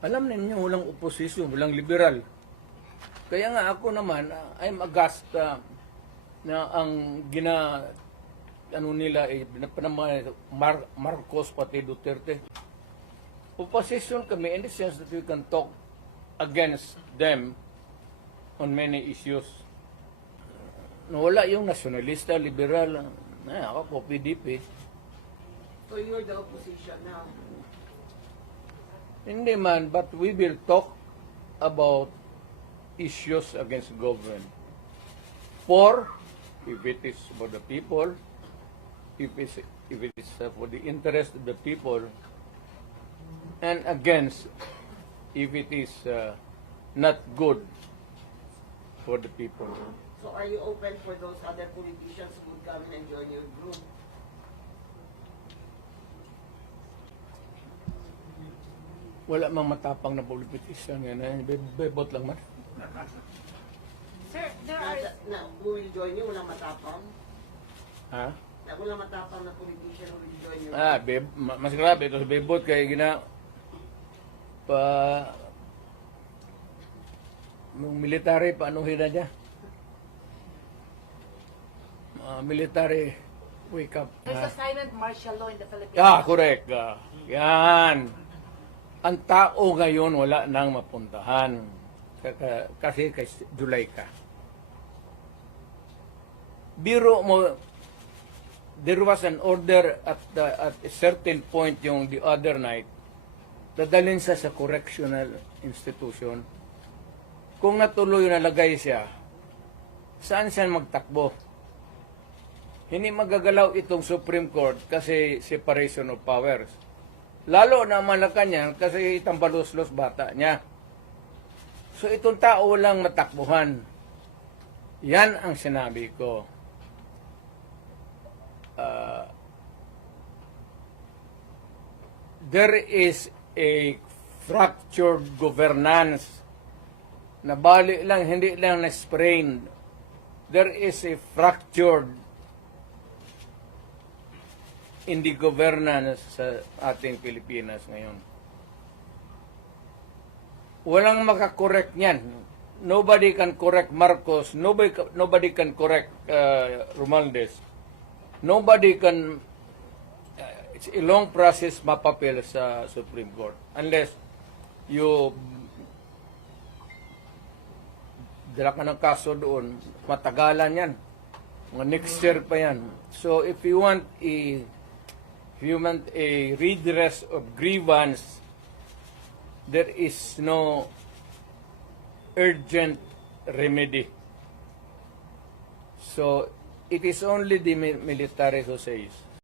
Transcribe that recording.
Alam ninyo, walang oposisyon, walang liberal. Kaya nga ako naman, ah, I'm aghast ah, na ang gina ano nila eh, panama Mar- Marcos pati Duterte. Opposition kami in the sense that we can talk against them on many issues. Nawala yung nationalista, liberal. Eh, ako po, PDP. So you're the opposition now. Hindi man, but we will talk about issues against government. For, if it is for the people, if, it's, if it is for the interest of the people, and against, if it is uh, not good for the people. So are you open for those other politicians who would come and join your group? Wala mang matapang na politician yan. Eh. Be- Bebot lang man. Sir, there Na, are na, who will join you? Walang matapang? Ha? Na, walang matapang na politician who will join you? Ah, be, ma- mas grabe ito sa bebot kay gina pa nung military paanuhin na niya. Ah, military wake up. there's Ah, a silent martial law in the Philippines. ah, correct. Ah, yan. Ang tao ngayon wala nang mapuntahan. Kasi kay July ka. Biro mo, there was an order at, the, at a certain point yung the other night, dadalhin siya sa correctional institution. Kung natuloy nalagay siya, saan siya magtakbo? Hindi magagalaw itong Supreme Court kasi separation of powers. Lalo na Malacanang kasi tambalos-los bata niya. So itong tao lang matakbuhan. Yan ang sinabi ko. Uh, there is a fractured governance na bali lang, hindi lang na-sprained. There is a fractured in the governance sa ating Pilipinas ngayon. Walang makakorek niyan. Nobody can correct Marcos. Nobody, nobody can correct uh, Romualdez. Nobody can... uh, it's a long process mapapil sa Supreme Court. Unless you dala ka ng kaso doon, matagalan yan. Mga next year pa yan. So if you want a want a redress of grievance, there is no urgent remedy. So it is only the mi- military who says